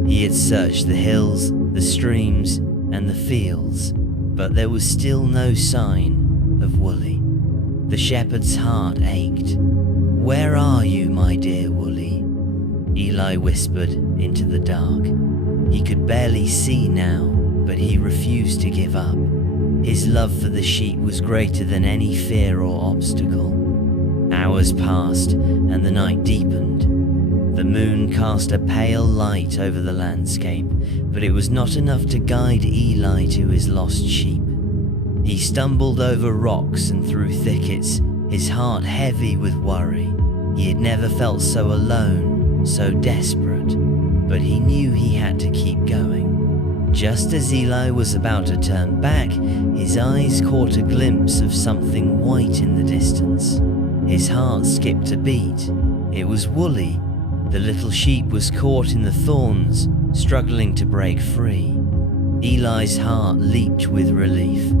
He had searched the hills, the streams, and the fields, but there was still no sign of Woolly. The shepherd's heart ached. "Where are you, my dear Woolly?" Eli whispered into the dark. He could barely see now, but he refused to give up. His love for the sheep was greater than any fear or obstacle. Hours passed, and the night deepened. The moon cast a pale light over the landscape, but it was not enough to guide Eli to his lost sheep. He stumbled over rocks and through thickets, his heart heavy with worry. He had never felt so alone, so desperate, but he knew he had to keep going. Just as Eli was about to turn back, his eyes caught a glimpse of something white in the distance. His heart skipped a beat. It was Woolly. The little sheep was caught in the thorns, struggling to break free. Eli's heart leaped with relief.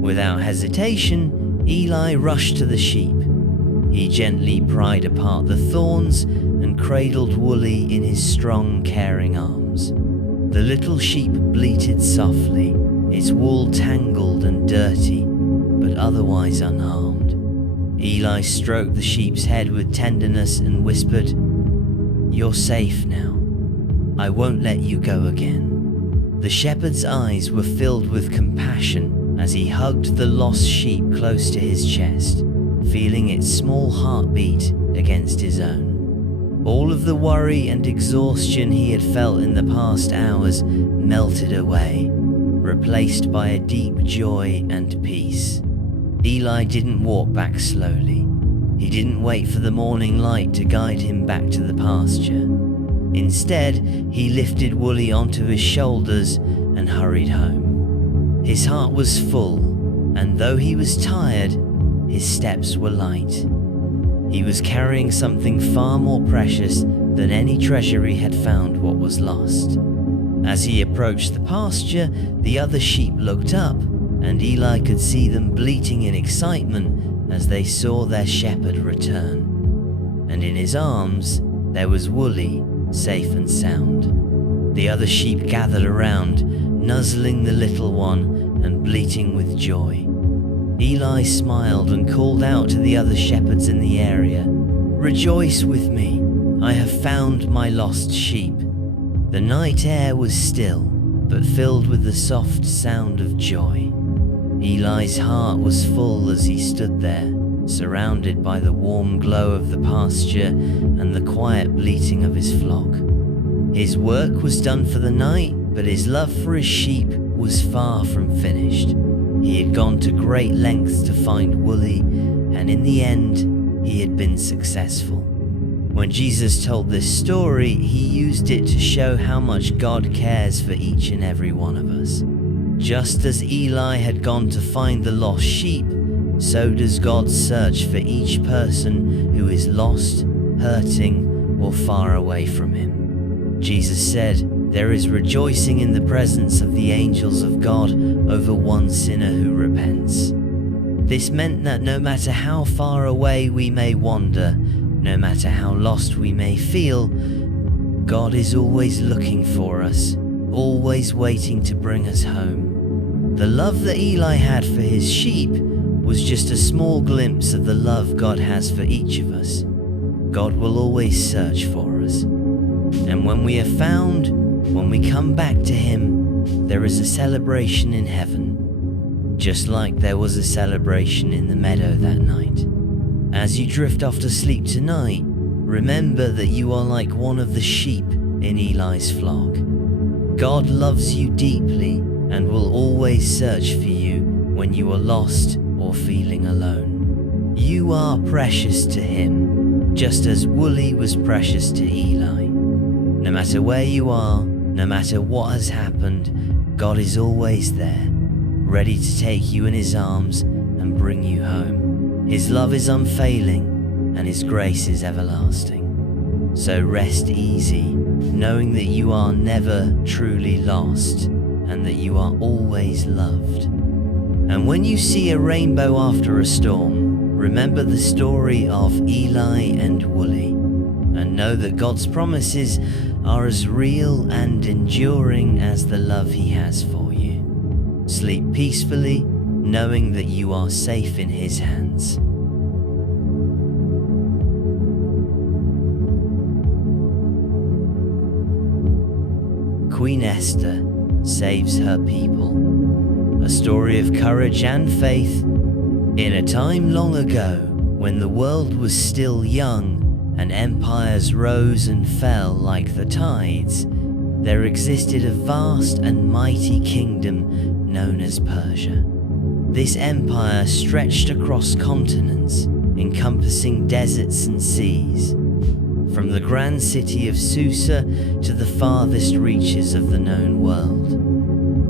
Without hesitation, Eli rushed to the sheep. He gently pried apart the thorns and cradled Woolly in his strong, caring arms. The little sheep bleated softly, its wool tangled and dirty, but otherwise unharmed. Eli stroked the sheep's head with tenderness and whispered, "You're safe now. I won't let you go again." The shepherd's eyes were filled with compassion as he hugged the lost sheep close to his chest, feeling its small heartbeat against his own. All of the worry and exhaustion he had felt in the past hours melted away, replaced by a deep joy and peace. Eli didn't walk back slowly. He didn't wait for the morning light to guide him back to the pasture. Instead, he lifted Woolly onto his shoulders and hurried home. His heart was full, and though he was tired, his steps were light. He was carrying something far more precious than any treasure he had found what was lost. As he approached the pasture, the other sheep looked up, and Eli could see them bleating in excitement as they saw their shepherd return. And in his arms, there was Woolly, safe and sound. The other sheep gathered around, nuzzling the little one and bleating with joy. Eli smiled and called out to the other shepherds in the area, "Rejoice with me, I have found my lost sheep." The night air was still, but filled with the soft sound of joy. Eli's heart was full as he stood there, surrounded by the warm glow of the pasture and the quiet bleating of his flock. His work was done for the night, but his love for his sheep was far from finished. He had gone to great lengths to find Woolly, and in the end, he had been successful. When Jesus told this story, he used it to show how much God cares for each and every one of us. Just as Eli had gone to find the lost sheep, so does God search for each person who is lost, hurting, or far away from him. Jesus said, "There is rejoicing in the presence of the angels of God over one sinner who repents." This meant that no matter how far away we may wander, no matter how lost we may feel, God is always looking for us, always waiting to bring us home. The love that Eli had for his sheep was just a small glimpse of the love God has for each of us. God will always search for us. And when we are found, when we come back to Him, there is a celebration in heaven, just like there was a celebration in the meadow that night. As you drift off to sleep tonight, remember that you are like one of the sheep in Eli's flock. God loves you deeply and will always search for you when you are lost or feeling alone. You are precious to Him, just as Wooly was precious to Eli. No matter where you are, no matter what has happened, God is always there, ready to take you in His arms and bring you home. His love is unfailing and His grace is everlasting. So rest easy, knowing that you are never truly lost and that you are always loved. And when you see a rainbow after a storm, remember the story of Eli and Wooly, and know that God's promises are as real and enduring as the love He has for you. Sleep peacefully, knowing that you are safe in His hands. Queen Esther saves her people. A story of courage and faith. In a time long ago, when the world was still young and empires rose and fell like the tides, there existed a vast and mighty kingdom known as Persia. This empire stretched across continents, encompassing deserts and seas, from the grand city of Susa to the farthest reaches of the known world.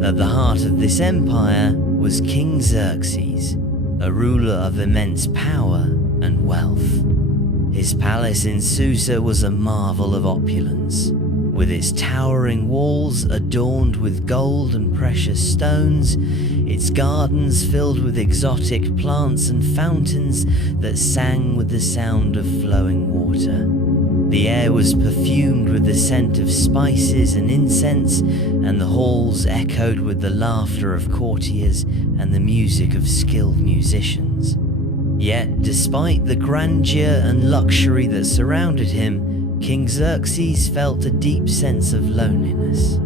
At the heart of this empire was King Xerxes, a ruler of immense power and wealth. His palace in Susa was a marvel of opulence, with its towering walls adorned with gold and precious stones, its gardens filled with exotic plants and fountains that sang with the sound of flowing water. The air was perfumed with the scent of spices and incense, and the halls echoed with the laughter of courtiers and the music of skilled musicians. Yet, despite the grandeur and luxury that surrounded him, King Xerxes felt a deep sense of loneliness.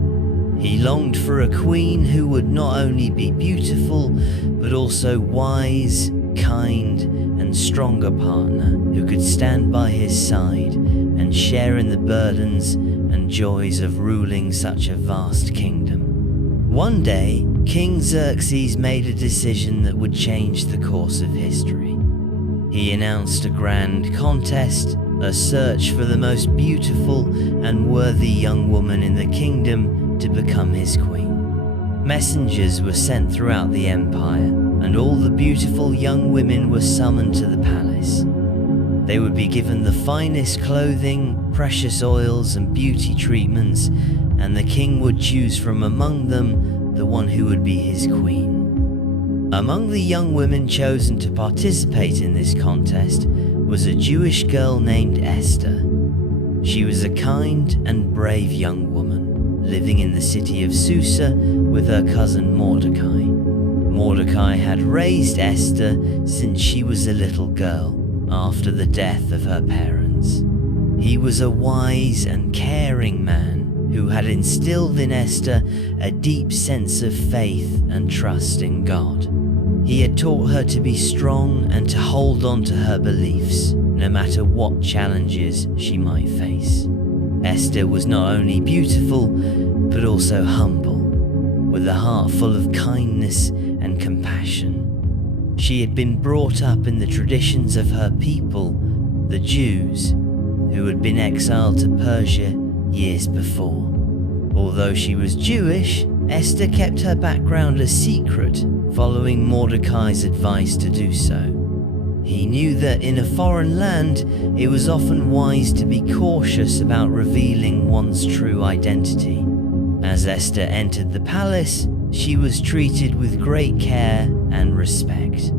He longed for a queen who would not only be beautiful, but also wise, kind, and stronger partner who could stand by his side and share in the burdens and joys of ruling such a vast kingdom. One day, King Xerxes made a decision that would change the course of history. He announced a grand contest, a search for the most beautiful and worthy young woman in the kingdom to become his queen. Messengers were sent throughout the empire, and all the beautiful young women were summoned to the palace. They would be given the finest clothing, precious oils, and beauty treatments, and the king would choose from among them the one who would be his queen. Among the young women chosen to participate in this contest was a Jewish girl named Esther. She was a kind and brave young woman, living in the city of Susa with her cousin Mordecai. Mordecai had raised Esther since she was a little girl, after the death of her parents. He was a wise and caring man who had instilled in Esther a deep sense of faith and trust in God. He had taught her to be strong and to hold on to her beliefs, no matter what challenges she might face. Esther was not only beautiful, but also humble, with a heart full of kindness and compassion. She had been brought up in the traditions of her people, the Jews, who had been exiled to Persia years before. Although she was Jewish, Esther kept her background a secret, following Mordecai's advice to do so. He knew that in a foreign land, it was often wise to be cautious about revealing one's true identity. As Esther entered the palace, she was treated with great care and respect.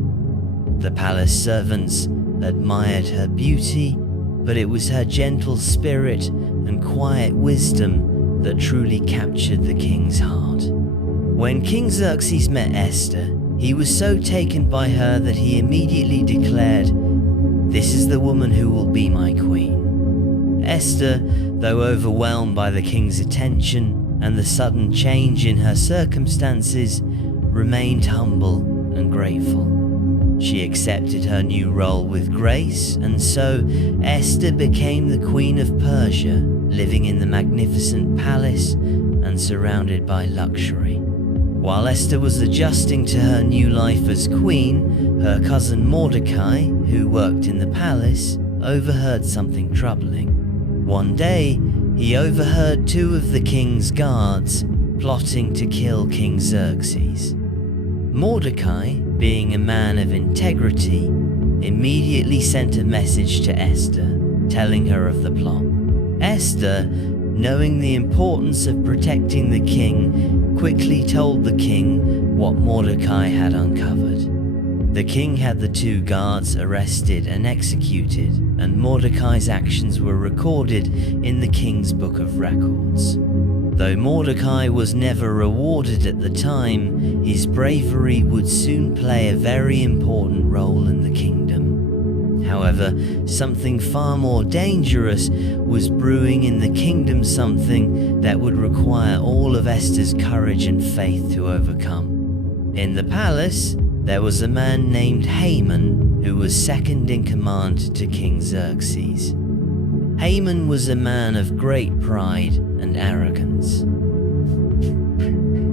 The palace servants admired her beauty, but it was her gentle spirit and quiet wisdom that truly captured the king's heart. When King Xerxes met Esther, he was so taken by her that he immediately declared, "This is the woman who will be my queen." Esther, though overwhelmed by the king's attention and the sudden change in her circumstances, remained humble and grateful. She accepted her new role with grace, and so Esther became the Queen of Persia, living in the magnificent palace and surrounded by luxury. While Esther was adjusting to her new life as queen, her cousin Mordecai, who worked in the palace, overheard something troubling. One day, he overheard two of the king's guards plotting to kill King Xerxes. Mordecai, being a man of integrity, immediately sent a message to Esther, telling her of the plot. Esther, knowing the importance of protecting the king, quickly told the king what Mordecai had uncovered. The king had the two guards arrested and executed, and Mordecai's actions were recorded in the king's book of records. Though Mordecai was never rewarded at the time, his bravery would soon play a very important role in the kingdom. However, something far more dangerous was brewing in the kingdom, something that would require all of Esther's courage and faith to overcome. In the palace, there was a man named Haman who was second in command to King Xerxes. Haman was a man of great pride and arrogance.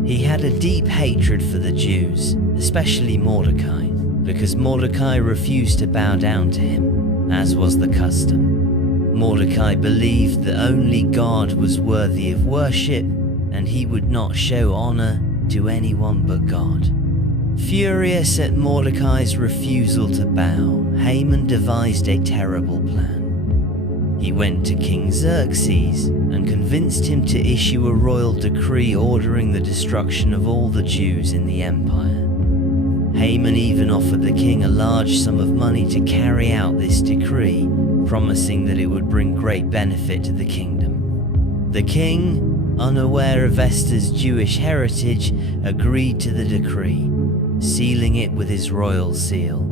He had a deep hatred for the Jews, especially Mordecai, because Mordecai refused to bow down to him, as was the custom. Mordecai believed that only God was worthy of worship, and he would not show honor to anyone but God. Furious at Mordecai's refusal to bow, Haman devised a terrible plan. He went to King Xerxes and convinced him to issue a royal decree ordering the destruction of all the Jews in the empire. Haman even offered the king a large sum of money to carry out this decree, promising that it would bring great benefit to the kingdom. The king, unaware of Esther's Jewish heritage, agreed to the decree, sealing it with his royal seal.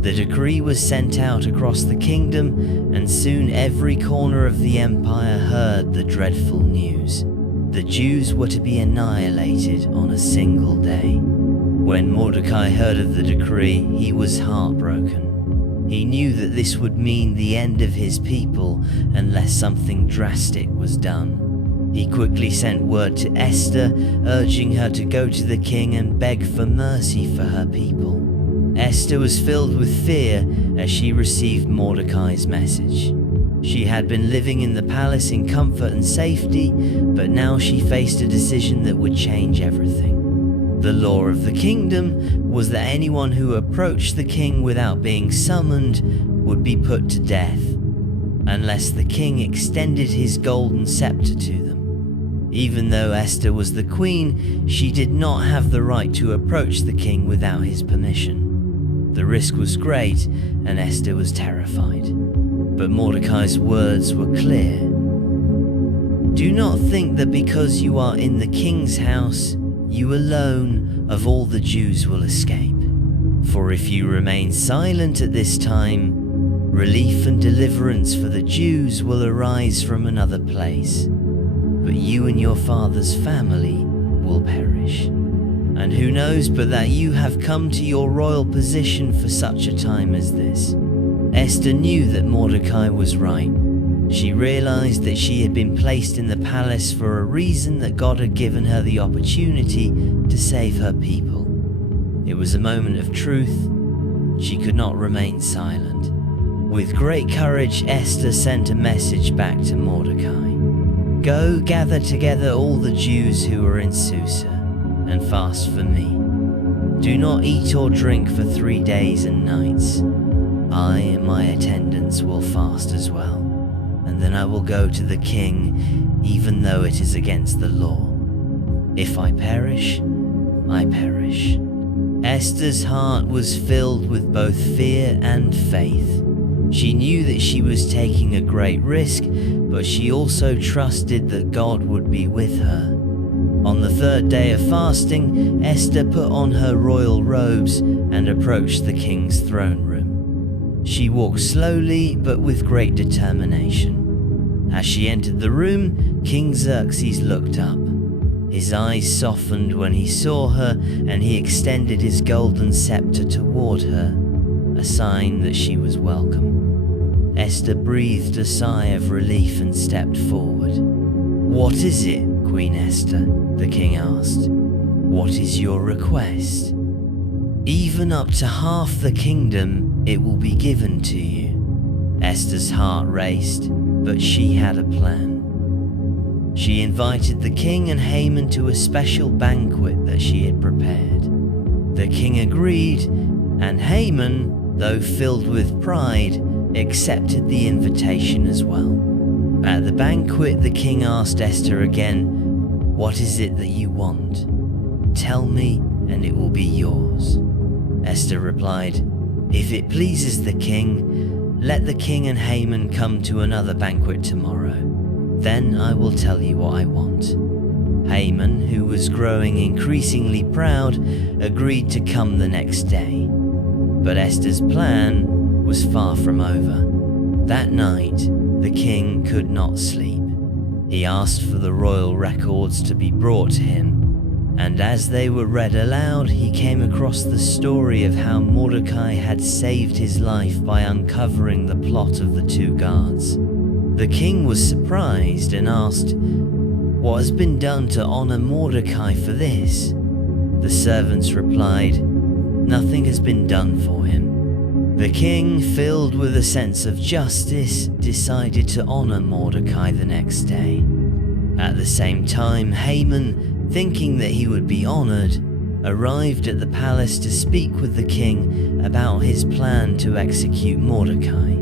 The decree was sent out across the kingdom, and soon every corner of the empire heard the dreadful news. The Jews were to be annihilated on a single day. When Mordecai heard of the decree, he was heartbroken. He knew that this would mean the end of his people unless something drastic was done. He quickly sent word to Esther, urging her to go to the king and beg for mercy for her people. Esther was filled with fear as she received Mordecai's message. She had been living in the palace in comfort and safety, but now she faced a decision that would change everything. The law of the kingdom was that anyone who approached the king without being summoned would be put to death, unless the king extended his golden scepter to them. Even though Esther was the queen, she did not have the right to approach the king without his permission. The risk was great, and Esther was terrified. But Mordecai's words were clear. "Do not think that because you are in the king's house, you alone of all the Jews will escape. For if you remain silent at this time, relief and deliverance for the Jews will arise from another place, but you and your father's family will perish. And who knows but that you have come to your royal position for such a time as this." Esther knew that Mordecai was right. She realized that she had been placed in the palace for a reason, that God had given her the opportunity to save her people. It was a moment of truth. She could not remain silent. With great courage, Esther sent a message back to Mordecai. Go gather together all the Jews who are in Susa and fast for me. Do not eat or drink for 3 days and nights. I and my attendants will fast as well, and then I will go to the king, even though it is against the law. If I perish, I perish. Esther's heart was filled with both fear and faith. She knew that she was taking a great risk, but she also trusted that God would be with her. On the 3rd day of fasting, Esther put on her royal robes and approached the king's throne room. She walked slowly but with great determination. As she entered the room, King Xerxes looked up. His eyes softened when he saw her, and he extended his golden scepter toward her, a sign that she was welcome. Esther breathed a sigh of relief and stepped forward. What is it, Queen Esther? The king asked. What is your request? Even up to half the kingdom, it will be given to you. Esther's heart raced, but she had a plan. She invited the king and Haman to a special banquet that she had prepared. The king agreed, and Haman, though filled with pride, accepted the invitation as well. At the banquet, the king asked Esther again, "What is it that you want? Tell me, and it will be yours." Esther replied, "If it pleases the king, let the king and Haman come to another banquet tomorrow. Then I will tell you what I want." Haman, who was growing increasingly proud, agreed to come the next day. But Esther's plan was far from over. That night, the king could not sleep. He asked for the royal records to be brought to him, and as they were read aloud, he came across the story of how Mordecai had saved his life by uncovering the plot of the 2 guards. The king was surprised and asked, "What has been done to honor Mordecai for this?" The servants replied, "Nothing has been done for him." The king, filled with a sense of justice, decided to honor Mordecai the next day. At the same time, Haman, thinking that he would be honored, arrived at the palace to speak with the king about his plan to execute Mordecai.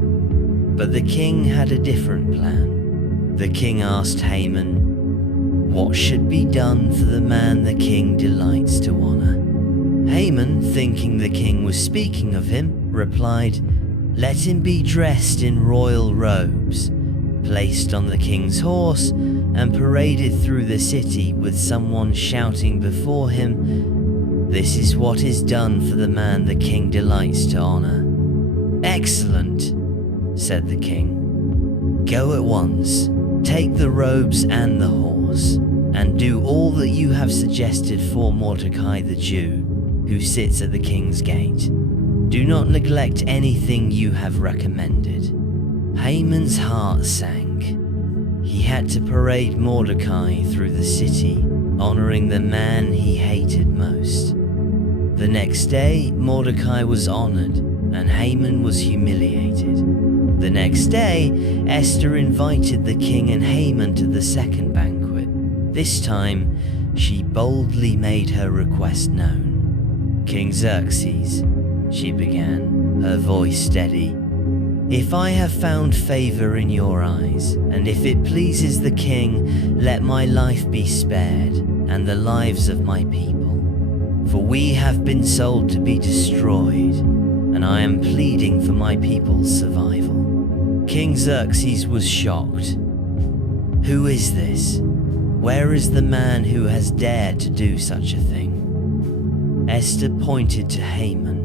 But the king had a different plan. The king asked Haman, "What should be done for the man the king delights to honor?" Haman, thinking the king was speaking of him, replied, "Let him be dressed in royal robes, placed on the king's horse, and paraded through the city with someone shouting before him, 'This is what is done for the man the king delights to honor.'" "Excellent," said the king. "Go at once, take the robes and the horse, and do all that you have suggested for Mordecai the Jew, who sits at the king's gate. Do not neglect anything you have recommended." Haman's heart sank. He had to parade Mordecai through the city, honoring the man he hated most. The next day, Mordecai was honored, and Haman was humiliated. The next day, Esther invited the king and Haman to the second banquet. This time, she boldly made her request known. "King Xerxes," she began, her voice steady, "if I have found favor in your eyes, and if it pleases the king, let my life be spared, and the lives of my people. For we have been sold to be destroyed, and I am pleading for my people's survival." King Xerxes was shocked. "Who is this? Where is the man who has dared to do such a thing?" Esther pointed to Haman.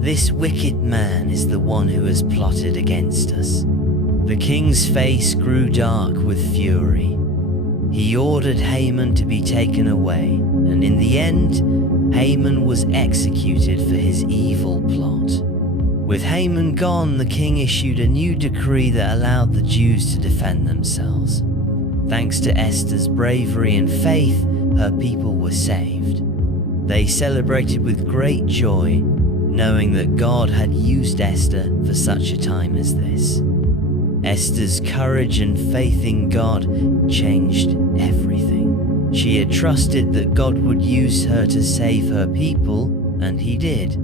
"This wicked man is the one who has plotted against us." The king's face grew dark with fury. He ordered Haman to be taken away, and in the end, Haman was executed for his evil plot. With Haman gone, the king issued a new decree that allowed the Jews to defend themselves. Thanks to Esther's bravery and faith, her people were saved. They celebrated with great joy, knowing that God had used Esther for such a time as this. Esther's courage and faith in God changed everything. She had trusted that God would use her to save her people, and He did.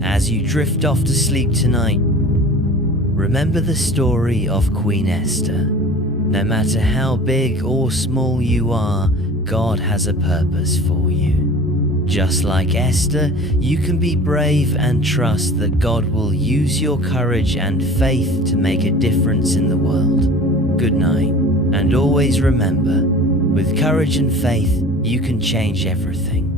As you drift off to sleep tonight, remember the story of Queen Esther. No matter how big or small you are, God has a purpose for you. Just like Esther, you can be brave and trust that God will use your courage and faith to make a difference in the world. Good night, and always remember, with courage and faith, you can change everything.